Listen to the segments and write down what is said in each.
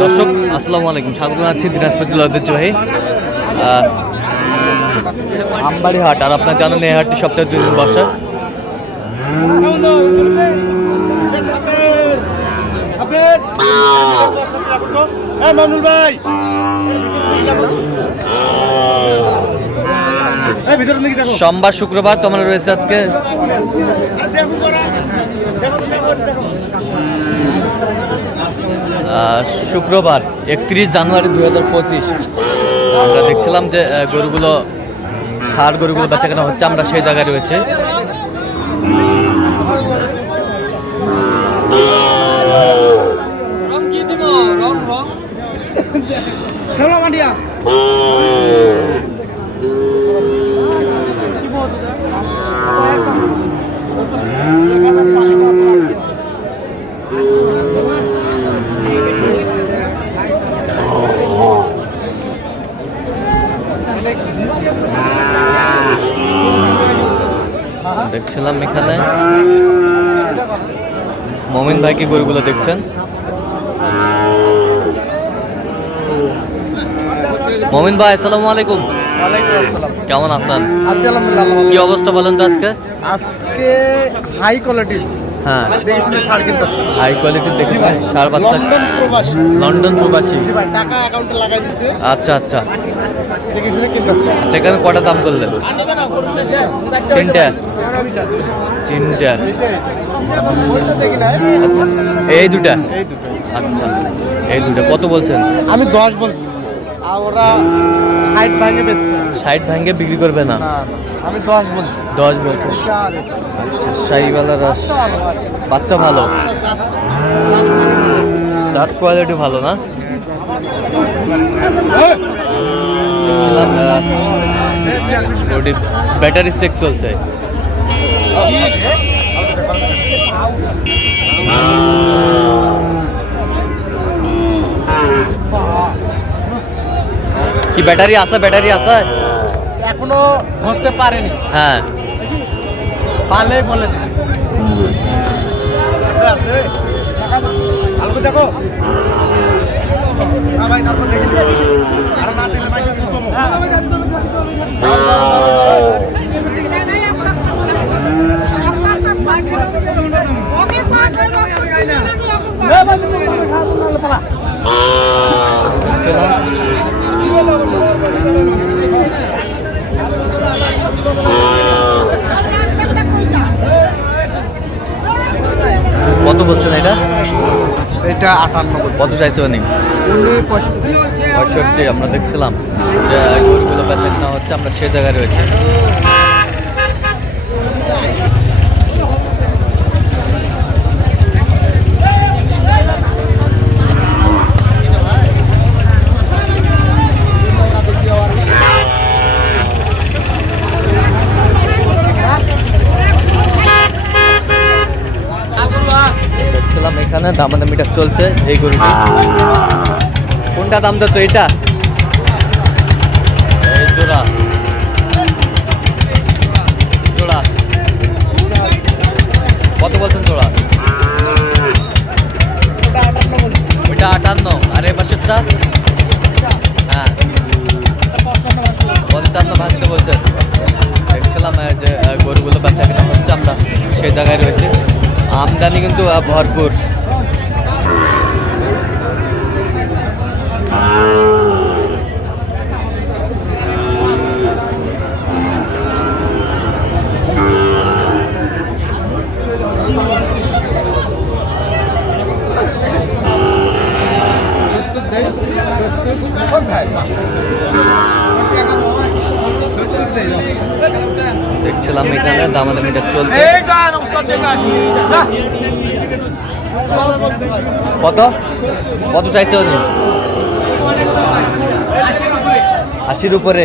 দর্শক, আসসালামু আলাইকুম। স্বাগত জানাচ্ছি দিনাজপুর জেলার ঐতিহ্যবাহী আমবাড়ি হাট। আর আপনার জানেন এই হাটটি সপ্তাহে দুই দিন বসে। সোমবার, শুক্রবার তোমার রয়েছে আজকে দেখো করা দেখো দেখো দেখো আহ, শুক্রবার একত্রিশ জানুয়ারি দু হাজার পঁচিশ। আমরা দেখছিলাম যে গরুগুলো সার গরুগুলো বেচা কেনা হচ্ছে আমরা সেই জায়গায় রয়েছে। দেখছিলাম এখানে। মমিন ভাই কি গরুগুলো দেখছেন? মমিন ভাই আসসালামু আলাইকুম। কেমন আছেন? কি অবস্থা বলেন তো আজকে? আজকে হাই কোয়ালিটির হ্যাঁ। হাই সার বাচ্চা লন্ডন প্রবাসী। টাকা অ্যাকাউন্টে লাগাই দিছে। আচ্ছা আচ্ছা। সেখানে কটা দাম করলেন তিনটা। তিনটা। এই দুটা। আচ্ছা। এই দুটা। কত বলছেন? আমি দশ বলছি। আর ওরা ষাট ভাঙে ষাট ভাঙ্গে বিক্রি করবে না? আমি দশ বলছি। দশ বলছেন চার আচ্ছা শাহিওয়ালা রাস। বাচ্চা ভালো? জাত কোয়ালিটি ভালো না? ওটি ব্যাটারি চেক চলছে। কি ব্যাটারি আছে ব্যাটারি আছে? এখনও ধরতে পারেনি। হ্যাঁ। পালে বলে আছে আছে। দেখো। ভাই তারপর দেখি আর না দিলে ভাই একটু কমো কত বলছেন এটা? এটা আটান্ন কত চাইছে অনেক উনি পঁয়ষট্টি। পঁয়ষট্টি আমরা দেখছিলাম যে গরুগুলো বেচা কেনা হচ্ছে আমরা সে জায়গায় রয়েছে দেখছিলাম এখানে দামাদামিটা চলছে, এই গরুটা। কোনটা দাম দিচ্ছ এটা কত জোড়া? ওইটা আটান্ন। আর পাশেরটা? হ্যাঁ। পঞ্চান্ন ভাঙতে বলছেন দেখছিলাম যে গরুগুলো বাচ্চা কেনা হচ্ছে আমরা, সেই জায়গায় রয়েছে। আমদানি কিন্তু ভরপুর। দেখছিলাম এখানে দামাদামিটা চলছে। কত? কত চাইছে উনি আশির উপরে।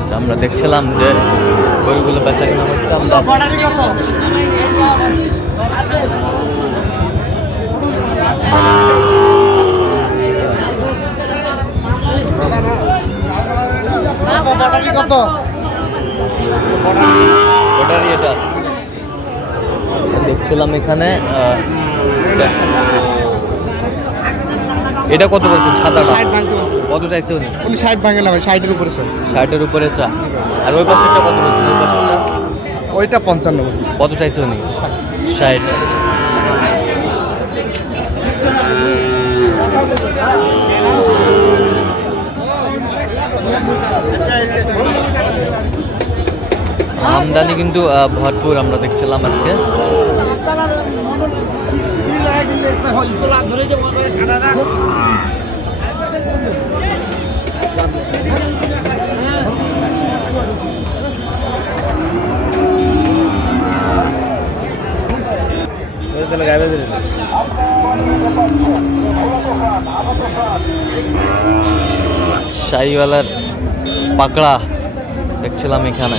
আচ্ছা, আমরা দেখছিলাম যে গরুগুলো বেচা কেনা হচ্ছে আমরা কত? ওটারই এটা। দেখছিলাম এখানে এটা কত বলছেন? বলছে। কত চাইছে উনি? উনি ষাট ভাঙে না ষাটের উপরে স্যার। ষাটের উপরে চা। আর ওই পাশেরটা কত বলছেন? ওই পাশেরটা? ওইটা পঞ্চান্ন। কত চাইছে উনি? ষাট। আমদানি কিন্তু ভরপুর আমরা দেখছিলাম আজকে। শাহিওয়ালার পাকড়া দেখছিলাম এখানে।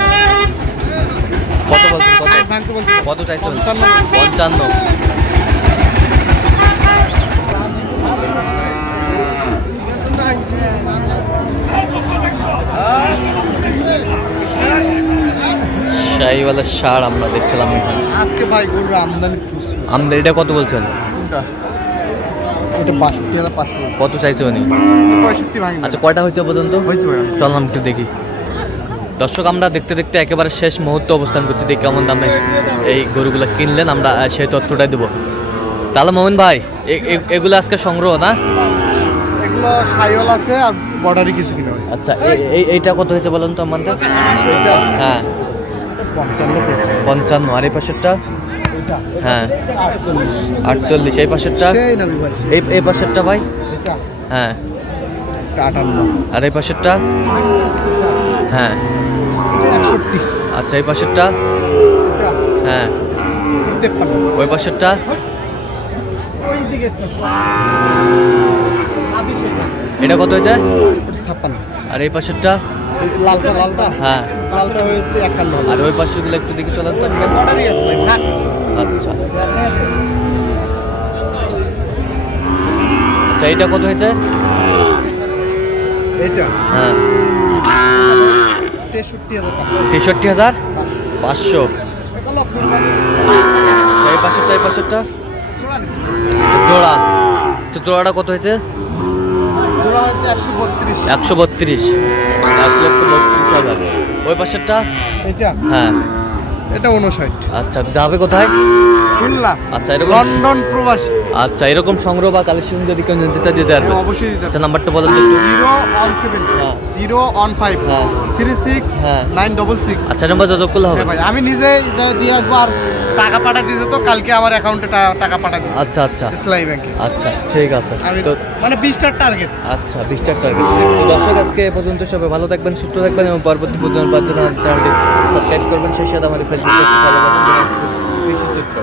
কত পঞ্চান্ন। শাহিওয়ালার ষাড় আমরা দেখছিলাম এখানে। আজকে ভাই গরুর আমদানি এটা কত বলছেন? কত চাইছে উনি? আচ্ছা কয়টা হয়েছে পর্যন্ত? চললাম একটু দেখি। দর্শক আমরা দেখতে দেখতে একেবারে শেষ মুহূর্তে অবস্থান করছি। দেখি কেমন দামে এই গরুগুলো কিনলেন আমরা সেই তথ্যটাই দেবো। তাহলে মোহন ভাই এগুলো আজকে সংগ্রহ না? এগুলো সাইওয়াল আছে আর বর্ডারি কিছু কিনে আচ্ছা এই- এই এইটা কত হয়েছে বলুন তো আমাদের? হ্যাঁ। পঞ্চান্ন আর এই পাশেরটা? হ্যাঁ। আটচল্লিশ। এই পাশেরটা। এই এই পাশেরটা ভাই? হ্যাঁ। আটান্ন। আর এই পাশেরটা? হ্যাঁ। একষট্টি। আচ্ছা এই পাশেরটা? হ্যাঁ। ওই পাশেরটা? এটা কত হয়েছে? এটা ছাপ্পান্ন। আর এই পাশেরটা? লালটা লালটা? হ্যাঁ। লালটা হয়েছে একান্ন আর ওই পাশেরগুলো একটু দেখে চলেন তো ভাই ভাগ আচ্ছা। আচ্ছা এইটা কত হয়েছে? এটা হ্যাঁ। তেষট্টি হাজার পাঁচশো। এই পাঁচশোটা এই পাশেরটা? আচ্ছা, জোড়া। আচ্ছা জোড়াটা কত হয়েছে? একশো বত্রিশ। একশো বত্রিশ। এক লক্ষ বত্রিশ হাজার। ওই পাশেরটা? হ্যাঁ। এটা উনষাট আচ্ছা যাবে কোথায়? খুলনা আচ্ছা এরকম লন্ডন প্রবাসী। আচ্ছা এরকম সংগ্রহ বা কালেকশন যদি কেউ নিতে চায় দিতে পারবে। অবশ্যই দিতে আচ্ছা নাম্বারটা বলেন একটু। জিরো ওয়ান সেভেন হ্যাঁ। জিরো ওয়ান ফাইভ হ্যাঁ। থ্রি সিক্স হ্যাঁ। Nine double six. আচ্ছা নাম্বার যোগাযোগ করলে হবে। ভাই আমি নিজে দিয়ে আসব আর টাকা পাঠা দিয়েছে তো কালকে আমার অ্যাকাউন্টে টাকা পাঠা দিয়েছে আচ্ছা আচ্ছা। ইসলামী ব্যাংকে আচ্ছা ঠিক আছে। তো মানে বিশটার টার্গেট আচ্ছা বিশটার টার্গেট তো দর্শক আজকে এ পর্যন্ত সবাই ভালো থাকবেন সুস্থ থাকবেন এবং পরবর্তী পর্যন্ত চ্যানেলটি সাবস্ক্রাইব করবেন। সেই সাথে আমাদের ফেসবুক পেজটি ফলো করবেন। কৃষি চিত্র